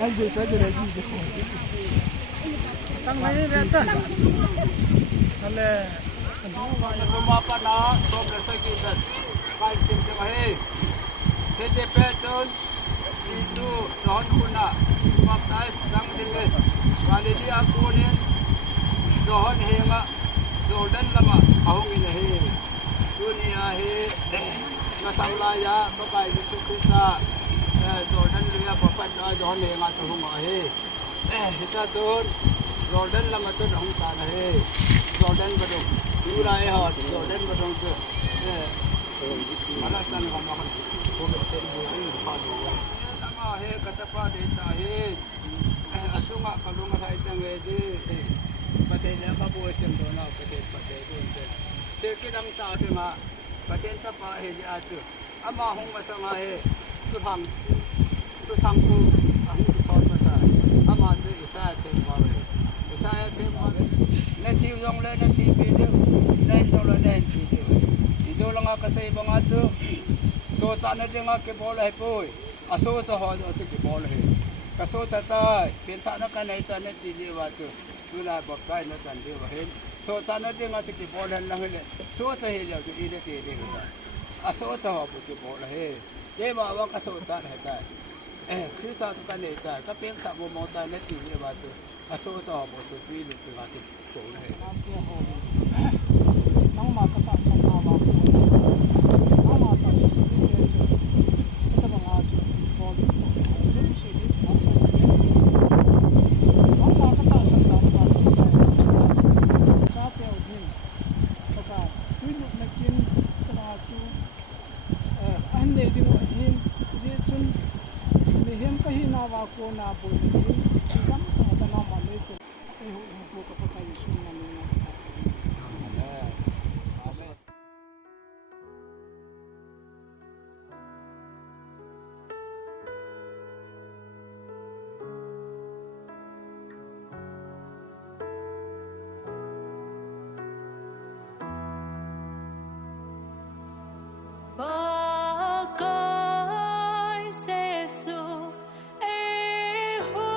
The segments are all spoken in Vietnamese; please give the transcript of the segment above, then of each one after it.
anh về tới đây gì tăng mấy cái tên là Kumapa na sobre sa kitan. Kain sim ke mahe. Tete peton isu don kuna. Makai sang dinge. Walili akunin don henga. Jordan lama ahong ina he. Dunia he. Nasanglaya bakai isu kita. Jordan liya papat na don henga tuhong he. Kita don Jordan lama tu dong sana he. Jordan badong. Durai hot, Jordan badong tu. Malah tan kamu akan komen bukan padu. Sama he kata pada itu he. Asuma kalau nggak saya tengah je. Patenya apa buat sendiri nak patenya tu. Sekidang tahu tu mah. Patenya apa he dia tu. Ama hong masa mah he. Tu hamku, hamku sort masa. Ama tu saya tengah. Saya tengah. Nanti orang lain nanti video. Lain orang lain video. Itu lang ako sa ibang ato. So tanah din nga kibola po. Aso sa hodo ato kibola he. Kaso tatay, pinta na kanay tanah tiji wato. Tula bakay na tandi wahin. So tanah din nga kibola lang hele. So sa hele to ile tidi ko. Aso sa hodo kibola he. Ye bawa kaso tanah tay. Kita to kanay tay. Kapeng sa mo mo tanah tiji wato. Aso sa hodo to pili to wato kibola he. nang makata sa nawa ko ang mata sa pagkakit ito mga aso body ko yung silip ang makata sa nawa sa teo din kaka tulog na kin mga aso ande din mo hin jitun nihem kahinawa ko na po din isang tanama malito ay ho ko kapatay sunan na Bagay sa Yesu, ho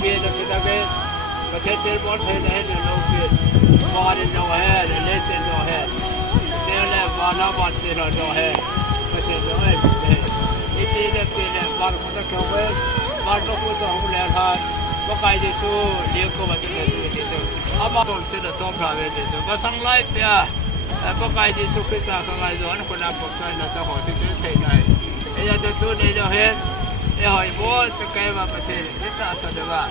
ปีนะพี่ตาเกประเทศเจริญเทศเห็นโลกีบอลโนเฮดเลเซนโนเฮดเทเลบอลนาบอลตีโนเฮดประเทศโนเฮดอีปีเนี่ยบอลคนตะเกียบบอลก็พูดถึงเรื่องฮาก็ใครจะสู้เลี้ยงก็มาถึงเลยที่สุดอามาต้นเสด็จสองพระเวทที่สุดก็สังไลฟ์เนี่ยก็ใครจะสู้ขึ้นมาก็ใครจะอันคนนั้นผมช่วยนะจะขอที่จะใช้ได้เอ้ยจะตัวนี้จะเห็นเอ้ยหอยบัวจะแก้มาประเทศนี่ตาสดว่า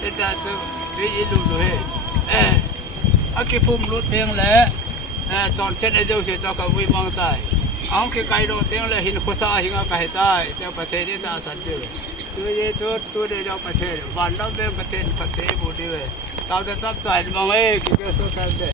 นี่ตาตัววิจิตรดูเห็นอาคิพุ่มรถเตียงแหละจอนเช่นไอ้เจ้าเสียเจ้าก็วิ่งมองใต้เอาคิไกรถเตียงแหละหินขุดตาหิงก็เห็นใต้เจ้าประเทศนี่ตาสันติตัวเยตัวเดียวประเทศวันเราเป็นประเทศบุรีเว้ยเราจะจับใจมองเอ้กิจสุขกันเด้